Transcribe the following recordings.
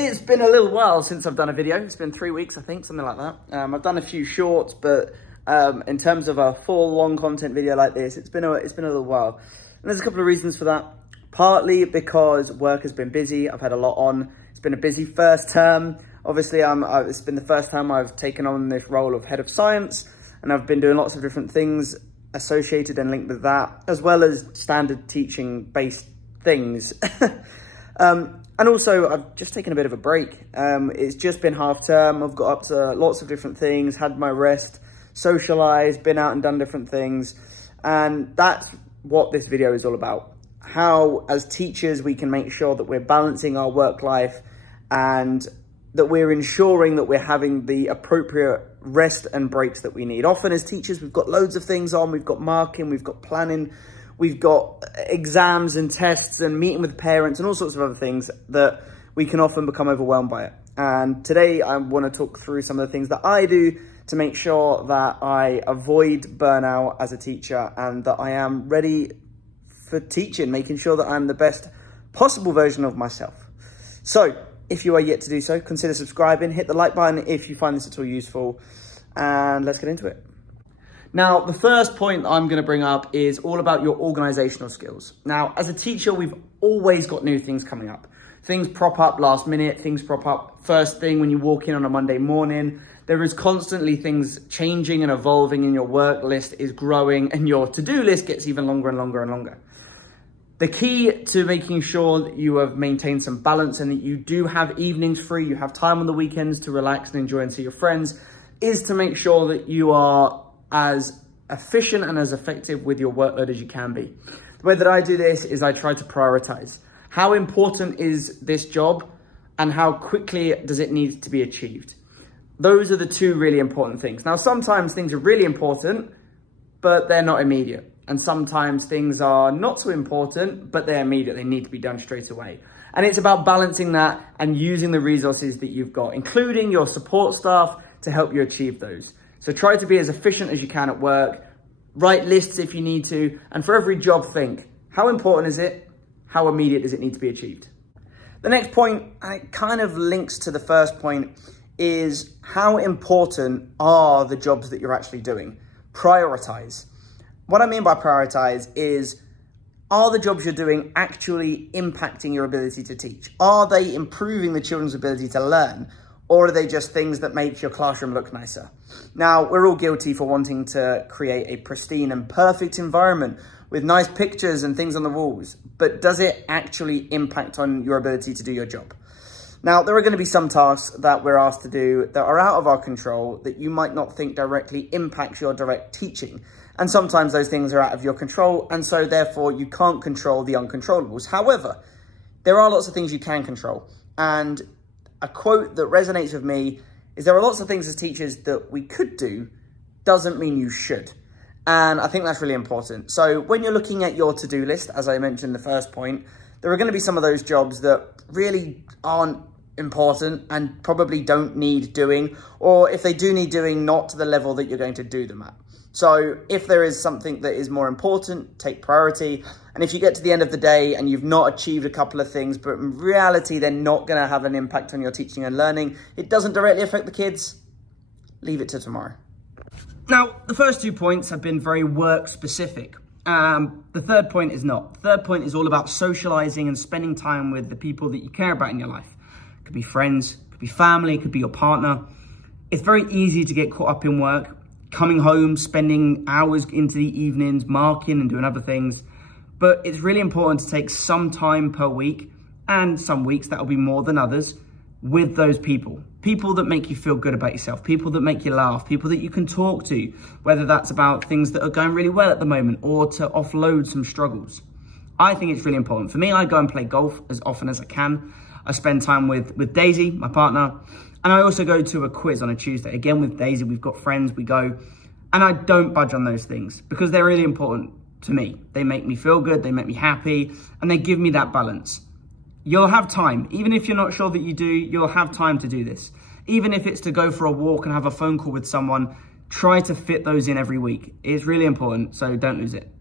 It's been a little while since I've done a video. It's been 3 weeks, I think, something like that. I've done a few shorts, but in terms of a full long content video like this, it's been a little while. And there's a couple of reasons for that. Partly because work has been busy. I've had a lot on. It's been a busy first term. Obviously, it's been the first time I've taken on this role of head of science, and I've been doing lots of different things associated and linked with that, as well as standard teaching based things. And also, I've just taken a bit of a break. It's just been half term. I've got up to lots of different things, had my rest, socialized, been out and done different things. And that's what this video is all about. How, as teachers, we can make sure that we're balancing our work life and that we're ensuring that we're having the appropriate rest and breaks that we need. Often as teachers, we've got loads of things on. We've got marking, we've got planning, we've got exams and tests and meeting with parents and all sorts of other things that we can often become overwhelmed by it. And today I want to talk through some of the things that I do to make sure that I avoid burnout as a teacher and that I am ready for teaching, making sure that I'm the best possible version of myself. So if you are yet to do so, consider subscribing, hit the like button if you find this at all useful, and let's get into it. Now, the first point I'm going to bring up is all about your organizational skills. Now, as a teacher, we've always got new things coming up. Things prop up last minute, things prop up first thing when you walk in on a Monday morning. There is constantly things changing and evolving, and your work list is growing and your to-do list gets even longer and longer and longer. The key to making sure that you have maintained some balance and that you do have evenings free, you have time on the weekends to relax and enjoy and see your friends, is to make sure that you are as efficient and as effective with your workload as you can be. The way that I do this is I try to prioritize. How important is this job and how quickly does it need to be achieved? Those are the two really important things. Now, sometimes things are really important, but they're not immediate. And sometimes things are not so important, but they're immediate. They need to be done straight away. And it's about balancing that and using the resources that you've got, including your support staff, to help you achieve those. So try to be as efficient as you can at work, write lists if you need to, and for every job think, how important is it? How immediate does it need to be achieved? The next point, and it kind of links to the first point, is how important are the jobs that you're actually doing? Prioritize. What I mean by prioritize is, are the jobs you're doing actually impacting your ability to teach? Are they improving the children's ability to learn? Or are they just things that make your classroom look nicer? Now, we're all guilty for wanting to create a pristine and perfect environment with nice pictures and things on the walls, but does it actually impact on your ability to do your job? Now, there are going to be some tasks that we're asked to do that are out of our control that you might not think directly impacts your direct teaching. And sometimes those things are out of your control, and so therefore you can't control the uncontrollables. However, there are lots of things you can control. And a quote that resonates with me is, there are lots of things as teachers that we could do, doesn't mean you should. And I think that's really important. So when you're looking at your to-do list, as I mentioned in the first point, there are going to be some of those jobs that really aren't important and probably don't need doing, or if they do need doing, not to the level that you're going to do them at. So if there is something that is more important, take priority. And if you get to the end of the day and you've not achieved a couple of things, but in reality, they're not going to have an impact on your teaching and learning, it doesn't directly affect the kids, leave it to tomorrow. Now, the first 2 points have been very work specific. The third point is not. The third point is all about socializing and spending time with the people that you care about in your life. It could be friends, it could be family, it could be your partner. It's very easy to get caught up in work, coming home, spending hours into the evenings, marking and doing other things. But it's really important to take some time per week, and some weeks that'll be more than others, with those people. People that make you feel good about yourself, people that make you laugh, people that you can talk to, whether that's about things that are going really well at the moment or to offload some struggles. I think it's really important. For me, I go and play golf as often as I can. I spend time with Daisy, my partner, and I also go to a quiz on a Tuesday. Again, with Daisy, we've got friends, we go, and I don't budge on those things because they're really important to me. They make me feel good, they make me happy, and they give me that balance. You'll have time. Even if you're not sure that you do, you'll have time to do this. Even if it's to go for a walk and have a phone call with someone, try to fit those in every week. It's really important, so don't lose it.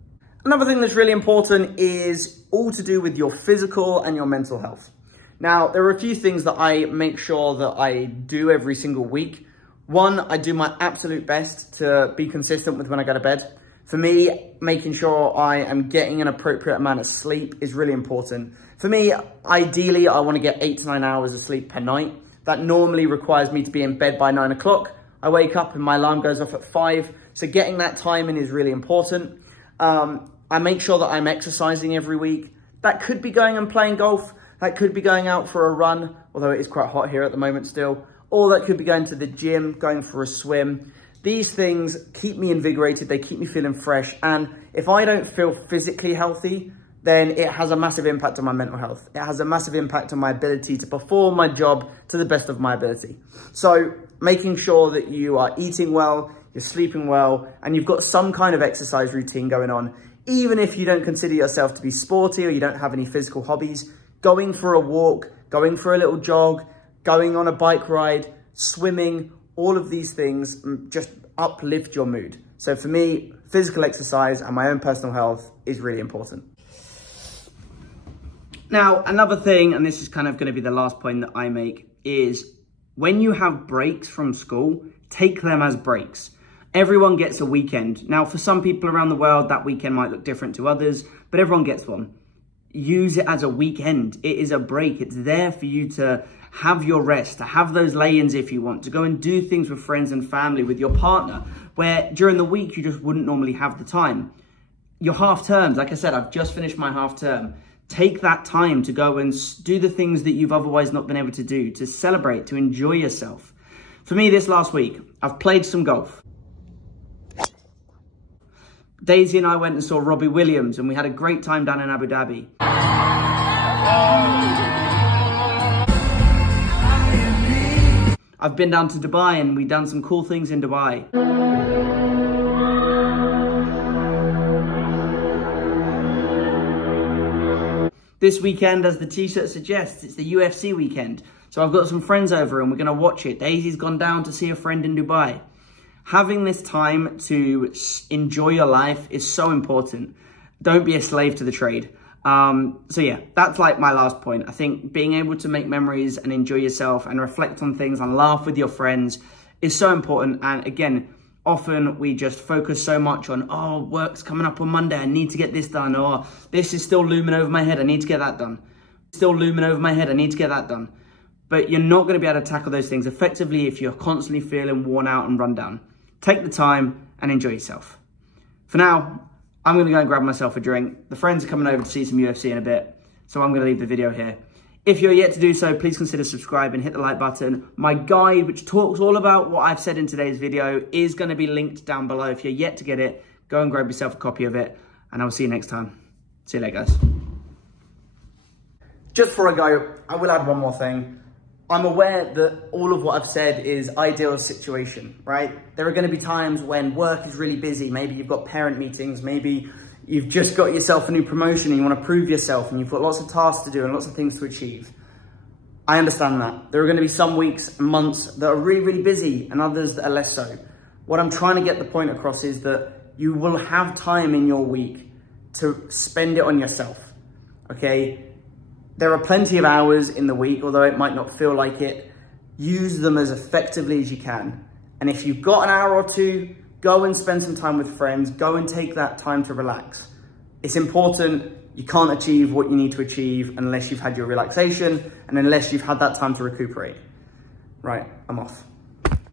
Another thing that's really important is all to do with your physical and your mental health. Now, there are a few things that I make sure that I do every single week. One, I do my absolute best to be consistent with when I go to bed. For me, making sure I am getting an appropriate amount of sleep is really important. For me, ideally, I want to get 8 to 9 hours of sleep per night. That normally requires me to be in bed by 9 o'clock. I wake up and my alarm goes off at 5. So getting that time in is really important. I make sure that I'm exercising every week. That could be going and playing golf. That could be going out for a run, although it is quite hot here at the moment still. Or that could be going to the gym, going for a swim. These things keep me invigorated. They keep me feeling fresh. And if I don't feel physically healthy, then it has a massive impact on my mental health. It has a massive impact on my ability to perform my job to the best of my ability. So making sure that you are eating well, you're sleeping well, and you've got some kind of exercise routine going on. Even if you don't consider yourself to be sporty or you don't have any physical hobbies, going for a walk, going for a little jog, going on a bike ride, swimming, all of these things just uplift your mood. So for me, physical exercise and my own personal health is really important. Now, another thing, and this is kind of going to be the last point that I make, is when you have breaks from school, take them as breaks. Everyone gets a weekend. Now, for some people around the world, that weekend might look different to others, but everyone gets one. Use it as a weekend. It is a break. It's there for you to have your rest, to have those lay-ins if you want, to go and do things with friends and family, with your partner, where during the week you just wouldn't normally have the time. Your half terms, like I said, I've just finished my half term. Take that time to go and do the things that you've otherwise not been able to do, to celebrate, to enjoy yourself. For me, this last week, I've played some golf. Daisy and I went and saw Robbie Williams and we had a great time down in Abu Dhabi. I've been down to Dubai and we've done some cool things in Dubai. This weekend, as the t-shirt suggests, it's the UFC weekend. So I've got some friends over and we're going to watch it. Daisy's gone down to see a friend in Dubai. Having this time to enjoy your life is so important. Don't be a slave to the trade. So yeah, that's like my last point. I think being able to make memories and enjoy yourself and reflect on things and laugh with your friends is so important. And again, often we just focus so much on, oh, work's coming up on Monday, I need to get this done, or this is still looming over my head, I need to get that done. Still looming over my head, I need to get that done. But you're not going to be able to tackle those things effectively if you're constantly feeling worn out and run down. Take the time and enjoy yourself. For now, I'm going to go and grab myself a drink. The friends are coming over to see some UFC in a bit, so I'm going to leave the video here. If you're yet to do so, please consider subscribing, hit the like button. My guide, which talks all about what I've said in today's video, is going to be linked down below. If you're yet to get it, go and grab yourself a copy of it, and I will see you next time. See you later, guys. Just before I go, I will add one more thing. I'm aware that all of what I've said is ideal situation, right? There are going to be times when work is really busy. Maybe you've got parent meetings. Maybe you've just got yourself a new promotion and you want to prove yourself and you've got lots of tasks to do and lots of things to achieve. I understand that. There are going to be some weeks and months that are really, really busy and others that are less so. What I'm trying to get the point across is that you will have time in your week to spend it on yourself, okay? There are plenty of hours in the week, although it might not feel like it. Use them as effectively as you can. And if you've got an hour or two, go and spend some time with friends. Go and take that time to relax. It's important. You can't achieve what you need to achieve unless you've had your relaxation and unless you've had that time to recuperate. Right, I'm off.